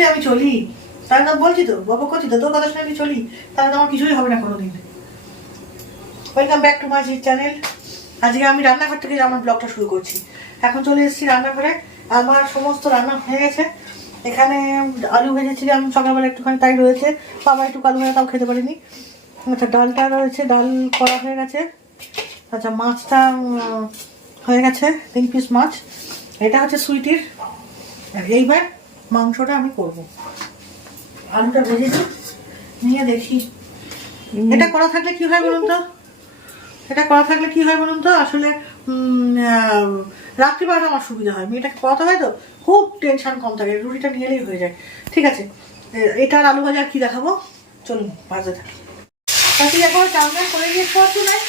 শুনে আমি চলি। তাহলে তো বলছি তো? বাবা করছি তো? তোর কথা শুনে আমি চলি? তাহলে আমার কিছুই হবে না কোনোদিন। Welcome back to my channel আজকে আমি রান্নাঘর থেকে আমার ব্লগটা শুরু করছি। এখন চলে এসেছি রান্নাঘরে। আমার সমস্ত রান্না হয়ে গেছে। এখানে আলু ভেজেছিলাম সকালবেলা একটুখানি, তাই রয়েছে। বাবা একটু কালু ভেজা তাও খেতে পারিনি। আচ্ছা ডালটা রয়েছে, ডাল করা হয়ে গেছে। আচ্ছা মাছটা হয়ে গেছে, তিন পিস মাছ। এটা হচ্ছে সুইটির। এইবার মাংসটা আমি করব। আলুটা ভেজে দিই নিয়ে দেখি। এটা করা থাকলে কি হয় বলুন তো? এটা করা থাকলে কি হয় বলুন তো? আসলে রাত্রিবেলাটা আমার সুবিধা হয়। মেয়েটাকে পড়াতে হয় তো? খুব টেনশন কম থাকে রুটিটা নিয়ে এলেই হয়ে যায়। ঠিক আছে এটা আর আলু ভাজা কি দেখাবো? চলুন ভাজতে থাকি। তাতে এখন চাউমিন করে দিয়ে খাওয়াচ্ছি নাই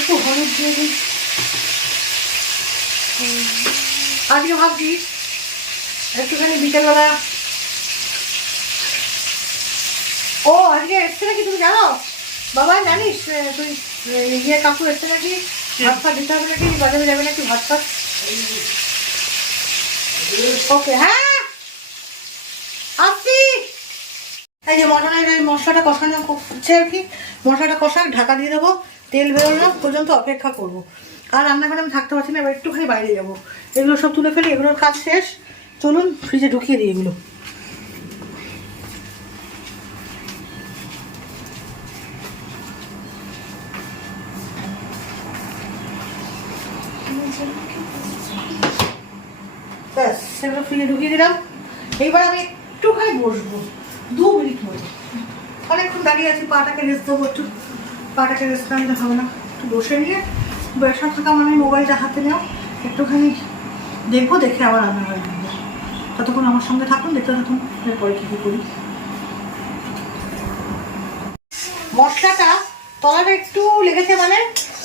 একটু হলুদ দিয়ে দিই। হুম, আজকে ভাবছি একটুখানি বিকেলবেলা। ও আজকে এসছে নাকি তুমি জানো? বাবা জানিস তুই ইয়ে কাকু এসছে নাকি? ভাত ফাত দিতে হবে নাকি? বাজারে যাবে নাকি ভাত ফাত? ওকে হ্যাঁ। আসছি। এই যে মটনের এই মশলাটা কষানো হচ্ছে আর কি। মশলাটা কষা ঢাকা দিয়ে দেবো। তেল বেরোনো পর্যন্ত অপেক্ষা করব। আর রান্নাঘরে আমি থাকতে পারছি না, এবার একটুখানি বাইরে যাব। এগুলো সব তুলে ফেলে, এগুলোর কাজ শেষ। চলুন ফ্রিজে ঢুকিয়ে দিই এগুলো। ব্যাস, সেগুলো ফ্রিজে ঢুকিয়ে দিলাম। এইবার আমি একটুখানি বসবো, দু মিনিট মতো। অনেকক্ষণ দাঁড়িয়ে আছি, পাটাকে রেস্ট দেবো পাটাকে রেস্ট না হবে না একটু বসে নিয়ে, বসা থাকা মানে মোবাইলটা হাতে নেও, একটুখানি দেখব, দেখে আবার রান্না হয়ে যাবে ততক্ষণ আমার সঙ্গে থাকুন, দেখতে থাকুন, এরপরে কী কী করি। মশলাটা তলাটা একটু লেগেছে মানে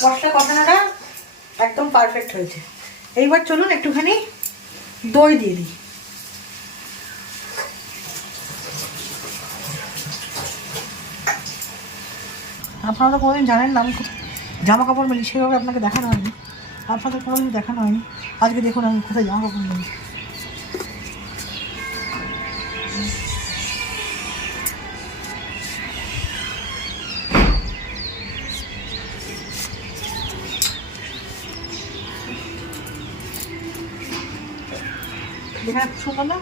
মশলা কষানোটা একদম পারফেক্ট হয়েছে। এইবার চলুন একটুখানি দই দিয়ে দিই। আপনারা তো কোনোদিন জানেন না, আমি জামা কাপড় মেলি, সেভাবে আপনাকে দেখানো হয়নি। আপনাদের কোনোদিন দেখানো হয়নি। আজকে দেখুন আমি কোথায় জামা কাপড় মেলি। খুব সুন্দর না?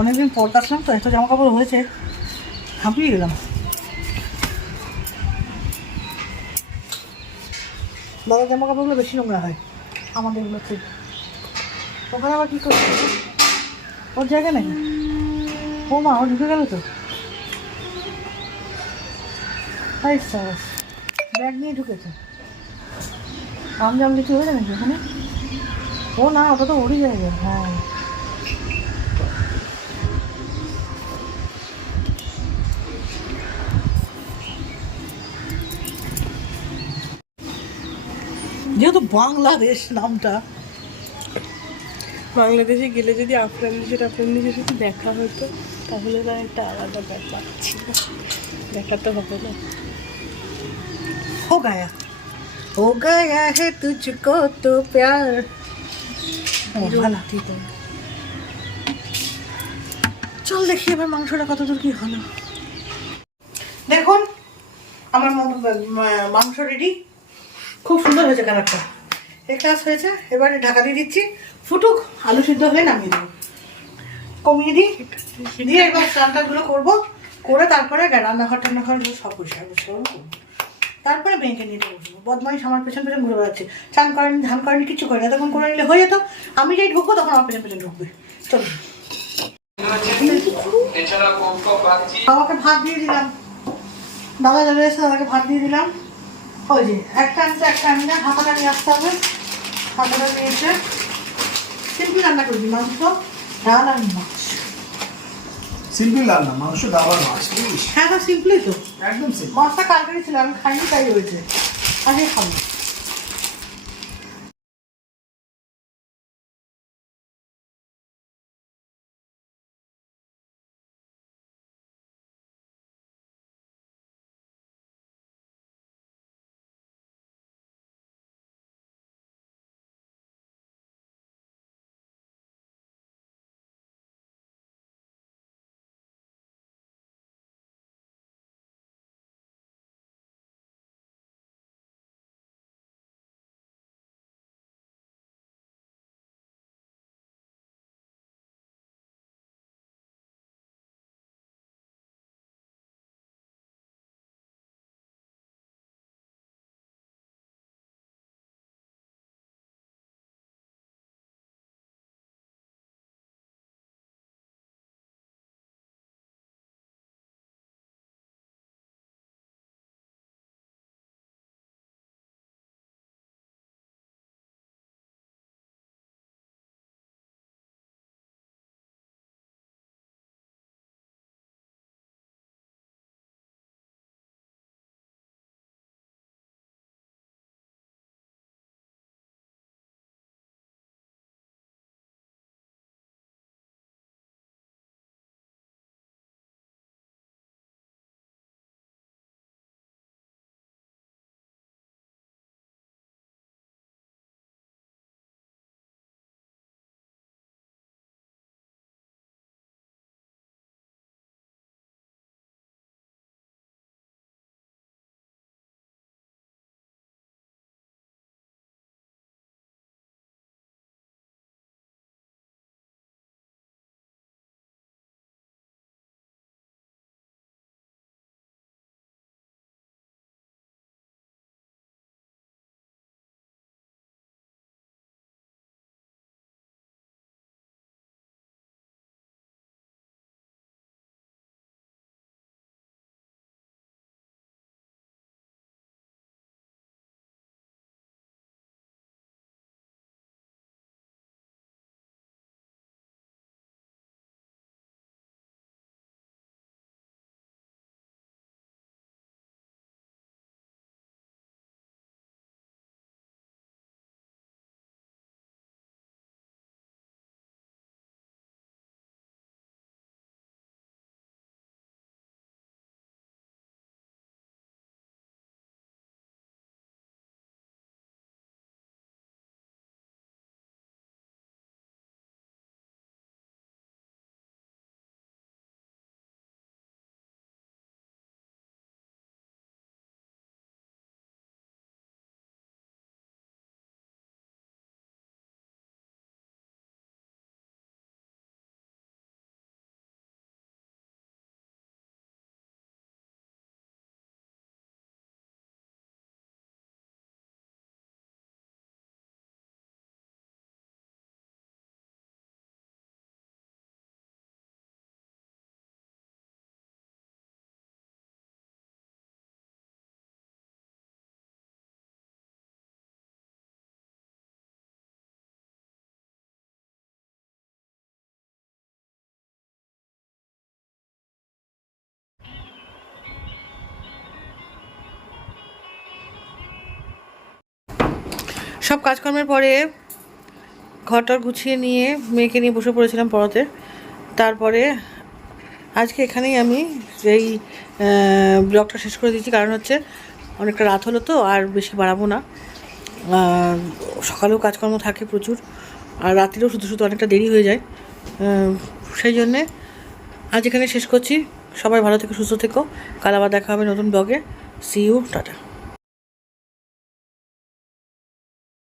অনেকদিন পর কাটলাম তো এত জামা কাপড় হয়েছে, হাঁপিয়ে গেলাম। দাদা জামা কাপড়গুলো বেশি নোংরা হয়, আমাদের এগুলো থেকে ওখানে আবার কী করছে? ওর জায়গা নেই? ও মা, ও ঢুকে গেল তো। ব্যাগ নিয়ে ঢুকেছে। আম জাম কিছু হয়েছে নাকি ওখানে? ও না, ওটা তো ওরই জায়গা হ্যাঁ। যেহেতু বাংলাদেশ নামটা। বাংলাদেশে গেলে যদি আফরান নিজের নিজের সাথে দেখা হতো তাহলে না একটা আলাদা ব্যাপার ছিল। দেখা তো হবে না। ও গায়া। ও গায়া হে তুঝকো কত প্যার। চল দেখি এবার মাংসটা কতদূর কি হলো। দেখুন আমার মাংস রেডি খুব সুন্দর হয়েছে কালারটা। এক ক্লাস হয়েছে এবারে ঢাকা দিয়ে দিচ্ছি। ফুটুক আলু সিদ্ধ হলে নামিয়ে দেবো। কমিয়ে দিই দিয়ে এবার স্নানটাগুলো করব। করে তারপরে রান্নাঘর টান্নাঘর এগুলো সব পরিষ্কার পরিষ্কার করব। তারপরে ব্যাংকে নিয়ে বসবো বদমাইশ আমার পেছন পেছন ঘুরে বেড়াচ্ছে। চান করেন ধান করেনি কিছু করেনি তখন করে নিলে হয়ে যেত। আমি যাই ঢুকবো তখন আমার পেছন পেছন ঢুকবে। চলো। বাবাকে ভাত দিয়ে দিলাম। দাদা চলে এসে দাদাকে ভাত দিয়ে দিলাম। ওই যে একটা আনতে একটা আনি না হাতাটা নিয়ে আসতে হবে। হাতাটা নিয়ে এসে সিম্পল রান্না করবি মাংস ডাল আর মাছ। সিম্পল রান্না মাংস ডাল আর মাছ হ্যাঁ তো সিম্পলই তো। একদম সিম্পল মাছটা কালকেরই ছিল আমি খাইনি তাই হয়েছে। আগে খাব। সব কাজকর্মের পরে ঘরটর গুছিয়ে নিয়ে মেয়েকে নিয়ে বসে পড়েছিলাম পড়াতে তারপরে আজকে এখানেই আমি এই ব্লগটা শেষ করে দিচ্ছি কারণ হচ্ছে অনেকটা রাত হলো তো, আর বেশি বাড়াবো না। সকালেও কাজকর্ম থাকে প্রচুর, আর রাত্রিরেও শুধু শুধু অনেকটা দেরি হয়ে যায়। সেই জন্যে আজ এখানে শেষ করছি। সবাই ভালো থেকো, সুস্থ থেকো। কাল আবার দেখা হবে নতুন ব্লগে। See you tata.